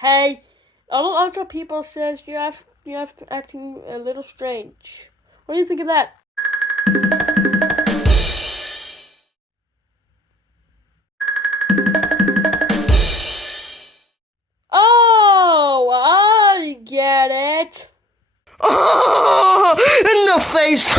Hey, a lot of people says you have acting a little strange. What do you think of that? Oh, I get it. In the face.